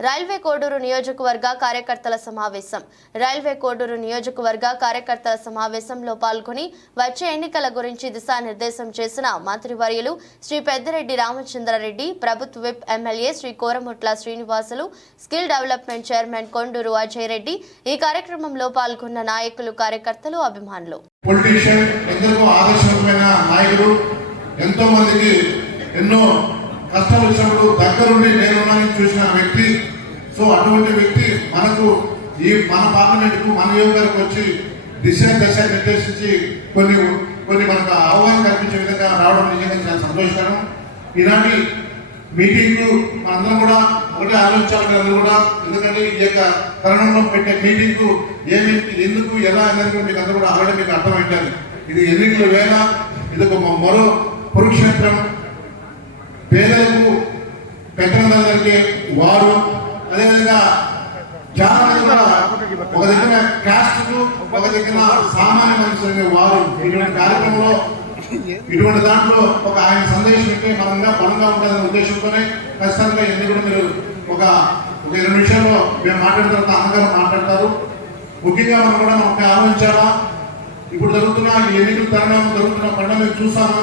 Railway Koduru నియోజకవర్గ కార్యకర్తల సమావేశం. రైల్వే కోడూరు నియోజకవర్గ కార్యకర్తల సమావేశంలో పాల్గొని వచ్చే ఎన్నికల గురించి దిశానిర్దేశం చేసిన మంత్రివర్యులు శ్రీ పెద్దిరెడ్డి రామచంద్రారెడ్డి, ప్రభుత్వ whip MLA Shri Koramutla Srinivasulu, skill development chairman Konduru Ajay Reddy ఈ కార్యక్రమంలో పాల్గొన్న నాయకులు, కార్యకర్తలు, అభిమానులు. ఎంతో మందికి ఎన్నో కష్టాలు వచ్చినప్పుడు దగ్గరుండి నేనున్నానని చూసిన వ్యక్తి. సో అటువంటి వ్యక్తి మనకు మన పార్లమెంట్ కు మన యోగానికి వచ్చి దశ నిర్దేశించి కొన్ని మనకు అవగాహన కల్పించే విధంగా రావడం నిజంగా చాలా సంతోషకరం. ఈనాటి మీటింగ్ మనందరం కూడా ఒకటే ఆలోచించాలి అందరూ కూడా. ఎందుకంటే ఈ యొక్క తరుణంలో పెట్టే మీటింగ్ ఏమి, ఎందుకు, ఎలా అనేది మీకు అందరూ కూడా ఆల్రెడీ మీకు అర్థమైంటారు. ఇది ఎన్నికల వేళ, ఇది ఒక మరో కురుక్షేత్రం. పేదలకు పెద్దలందరికీ వారు, అదేవిధంగా చాలా మంది కూడా ఒక దగ్గర క్యాస్ట్, ఒక దగ్గర సామాన్య మనుషులు వారు. ఇటువంటి కార్యక్రమంలో ఇటువంటి దాంట్లో ఒక ఆయన సందేశం ఉంటే మనంగా బలంగా ఉంటుందనే ఉద్దేశంతోనే ఖచ్చితంగా ఎన్ని కూడా మీరు ఒక 2 నిమిషాల్లో మేము మాట్లాడిన తర్వాత అన్నగారు మాట్లాడతారు. ముఖ్యంగా మనం కూడా మనకు ఆలోచించాలా, ఇప్పుడు జరుగుతున్న ఈ ఎన్నికల తరుణం జరుగుతున్న పండుగ మీరు చూసాము.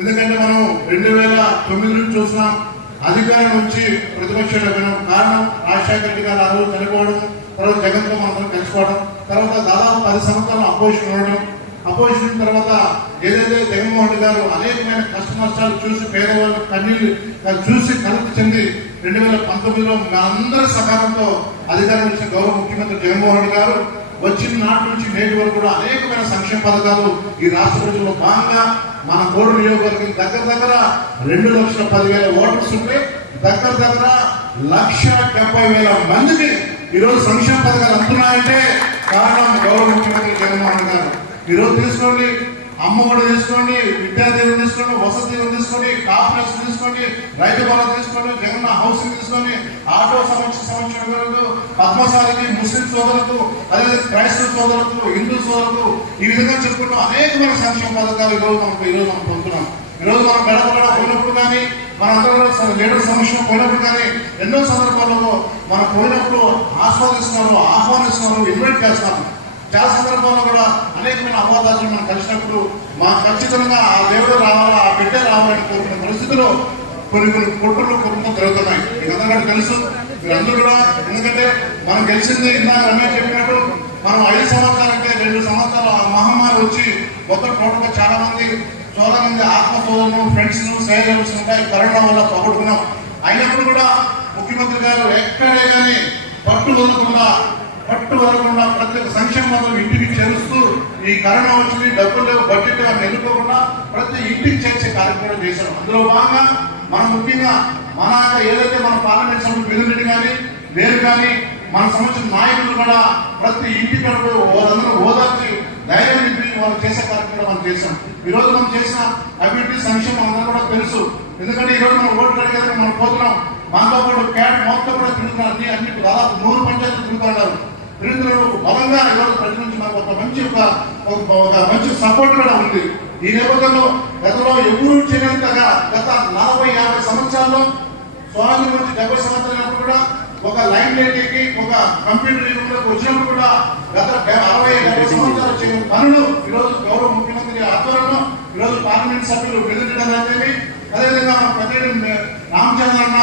ఎందుకంటే మనం 2009 నుంచి చూస్తున్నాం. అధికారం నుంచి ప్రతిపక్షంలో పోయినాం. కారణం రాజశేఖర రెడ్డి గారు ఆ రోజు చనిపోవడం, తర్వాత జగన్తో మనం కలిసిపోవడం, తర్వాత దాదాపు 10 సంవత్సరాలు అపోజిషన్ ఉండడం. అపోజిషన్ తర్వాత ఏదైతే జగన్మోహన్ రెడ్డి గారు అనేకమైన కష్ట నష్టాలు చూసి పేదవాళ్ళు కన్నీళ్ళు చూసి కలెక్ట్ చెంది 2019లో అందరి సహకారంతో అధికారం ఇచ్చిన గౌరవ ముఖ్యమంత్రి జగన్మోహన్ రెడ్డి గారు వచ్చిన నాటి నుంచి నేటి వరకు కూడా అనేకమైన సంక్షేమ పథకాలు ఈ రాష్ట్ర ప్రజల్లో భాగంగా మన కోడూరు నియోజకవర్గం దగ్గర 2,10,000 ఓటర్స్ ఉంటే దగ్గర 1,70,000 మందికి ఈరోజు సంక్షేమ పథకాలు అందుతున్నాయంటే కారణం గౌరవ ముఖ్యమంత్రి జగన్మోహన్ గారు. ఈరోజు తీసుకోండి, అమ్మఒడి తీసుకోండి, విద్యాదీవెన తీసుకోండి, వసతి దీవెన తీసుకోండి, కాంప్లెక్స్ తీసుకోండి, రైతు భరోసా తీసుకోండి, జగన్ హౌసింగ్ తీసుకోండి, ఆటో సంబంధించిన పద్మశాలికి, ముస్లిం సోదరులకు, అదే క్రైస్తవ సోదరులకు, హిందూ సోదరులకు ఈ విధంగా చెప్పుకుంటూ అనేకమైన సంక్షేమ పథకాలు ఈరోజు మనం పొందుతున్నాం. ఈరోజు మనం గడపడ పోయినప్పుడు కానీ, మన అందరూ లీడర్ సమక్షం పోయినప్పుడు కానీ ఎన్నో సందర్భాల్లో మనం పోయినప్పుడు ఆహ్వానిస్తున్నారు, ఇన్వైట్ చేస్తున్నాము. చాలా సందర్భాల్లో కూడా అనేకమైన అపవాదాలు మనం కలిసినప్పుడు మాకు ఖచ్చితంగా ఆ దేవుడు రావాలా, ఆ బిడ్డ రావాలని కోరుకున్న పరిస్థితుల్లో కొన్ని కుట్రలు జరుగుతున్నాయి. మీకు అందరూ తెలుసు, మీరందరూ కూడా. ఎందుకంటే మనం గెలిచింది ఇందాక రమేష్ చెప్పినట్టు మనం 5 సంవత్సరాలంటే 2 సంవత్సరాలు ఆ మహమ్మారి వచ్చి మొత్తం టోటల్గా చాలా మంది ఆత్మ సోదరులు, ఫ్రెండ్స్, సైలెన్స్ ఉంటాయి. కరోనా వల్ల పోగొట్టుకున్నాం. అయినప్పుడు కూడా ముఖ్యమంత్రి గారు ఎక్కడే కానీ పట్టు వదలకుండా ప్రతి ఒక్క సంక్షేమ పథకం ఇంటికి చేరుస్తూ ఈ కరోనా వచ్చింది, డబ్బులు లేవు, బడ్జెట్ ఎన్నుకోకుండా ప్రతి ఇంటికి చేర్చే కార్యక్రమం చేశాం. అందులో భాగంగా మనం ముఖ్యంగా మన ఏదైతే మన పార్లమెంట్ సభ్యులు మిథున్ రెడ్డి కానీ, నేను కానీ, మన సంబంధించిన నాయకులు కూడా ప్రతి ఇంటి కడుపు వాళ్ళందరూ ఓదార్చి ధైర్యం నింపి వాళ్ళు చేసే కార్యక్రమం మనం చేశాం. ఈరోజు మనం చేసిన అభివృద్ధి సంక్షేమం అందరూ కూడా తెలుసు. ఎందుకంటే ఈరోజు మనం ఓట్లు అడిగేది మనం పోతున్నాం. మనతో పాటు క్యాట్ మొత్తం కూడా తిరుగుతున్నారు. అన్ని దాదాపు 100 పంచాయతీలు తిరుగుతున్నారు. తిరుగుతున్న బలంగా ఈరోజు ప్రజల నుంచి మనకు ఒక మంచి సపోర్ట్ కూడా ఉంది. ఈ నేపథ్యంలో గతంలో ఎవరూ చేయనంతగా గత 40-50 సంవత్సరాల్లో స్వాతంత్రం నుంచి 70 సంవత్సరాలు కూడా ఒక లైన్ లైట్కి ఒక కంప్యూటర్ యుగంలోకి వచ్చినప్పుడు కూడా గత 60-70 సంవత్సరాలు చేయని పనులు ఈరోజు గౌరవ ముఖ్యమంత్రి ఆధ్వర్యంలో ఈరోజు పార్లమెంట్ సభ్యులు వెలుగుతుందని, అదేవిధంగా పెద్దిరెడ్డి రామచంద్రన్న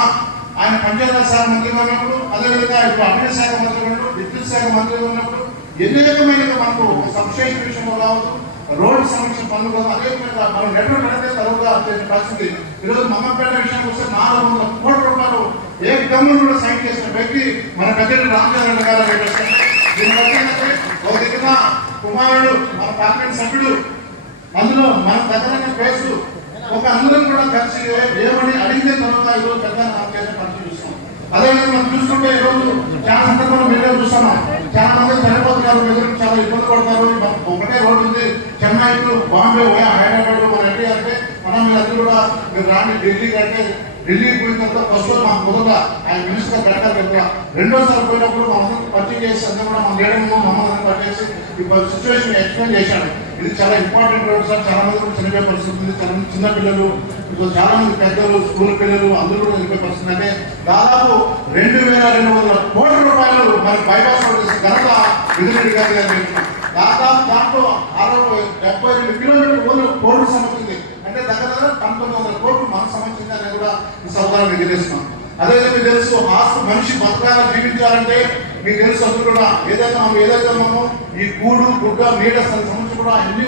ఆయన పంచాయతీ శాఖ మంత్రిగా ఉన్నప్పుడు, అదేవిధంగా ఇప్పుడు అటవీ శాఖ మంత్రిగా ఉన్నప్పుడు, విద్యుత్ శాఖ మంత్రిగా ఉన్నప్పుడు ఎన్ని రకమైన మనకు సబ్స్టేషన్ విషయంలో కావచ్చు, రోడ్డు సంబంధించిన పనులు కాదు, అదేవిధంగా మనం నెట్వర్క్ అంటే తరువుగా చేసిన పరిస్థితి. ఈరోజు మమ్మపేట విషయానికి వస్తే 400 కోట్ల రూపాయలు ఏ గమ్మును కూడా సైన్ చేసిన వ్యక్తి మన పెద్దిరెడ్డి రామచంద్రరెడ్డి గారు. దీని బట్టి ఒక దగ్గర కుమారుడు మన పార్లమెంట్ సభ్యుడు, అందులో మన దగ్గర కేసు ఒక అందరం కూడా కలిసి ఏమని అడిగిన తర్వాత ఈరోజు పెద్ద చేసే పరిస్థితి చూస్తున్నాం. అదేవిధంగా మనం చూసుకుంటే ఈరోజు చాలా సందర్భాలు మీరే చూస్తున్నాం. చాలా మంది చనిపోతున్నారు, చాలా ఇబ్బంది పడతారు. ఒకటే రోడ్డు ఉంది, చెన్నై టు బాంబే, హైదరాబాద్. మన ఎన్టీ అంటే మనం మీరందరూ కూడా మీరు రాండి ఢిల్లీకి అంటే ఢిల్లీకి పోయిన తర్వాత ఫస్ట్ మాకు మొదట ఆయన మినిస్టర్ పెట్టారు కదా. రెండోసారి పోయినప్పుడు మమ్మల్ని పరిచయం చేసి అందరూ కూడా మన లేడము మమ్మల్ని పనిచేసి ఈ సిచ్యువేషన్ ఎక్స్ప్లెయిన్ చేశాడు. ఇది చాలా ఇంపార్టెంట్ రోడ్ సార్, చాలా మంది చనిపోయే పరిస్థితి ఉంది, చాలా మంది చిన్న పిల్లలు ఇప్పుడు చాలా మంది పెద్దలు స్కూల్ పిల్లలు అందరూ కూడా వెళ్ళిపోయే పరిస్థితి. అంటే దాదాపు 2200 కోట్ల రూపాయలు మన బైపాస్ రోడ్ చేసిన ఘనత విధురెడ్డి గారి చెప్తున్నాం. దాదాపు దాంట్లో 72 కిలోమీటర్లు కోర్టు సంబంధించింది. అంటే దగ్గర 1900 కోట్లు మనకు సంబంధించింది అనేది కూడా ఈ సౌకర్యాన్ని తెలియజేస్తున్నాం. అదేవిధంగా మీకు తెలుసు మనిషి బతకాలని జీవించాలంటే మీకు తెలుసు అందరూ కూడా ఏదైతే మనం ఈ కూడు గుడ్డ నీడ సంబంధించి కూడా అన్ని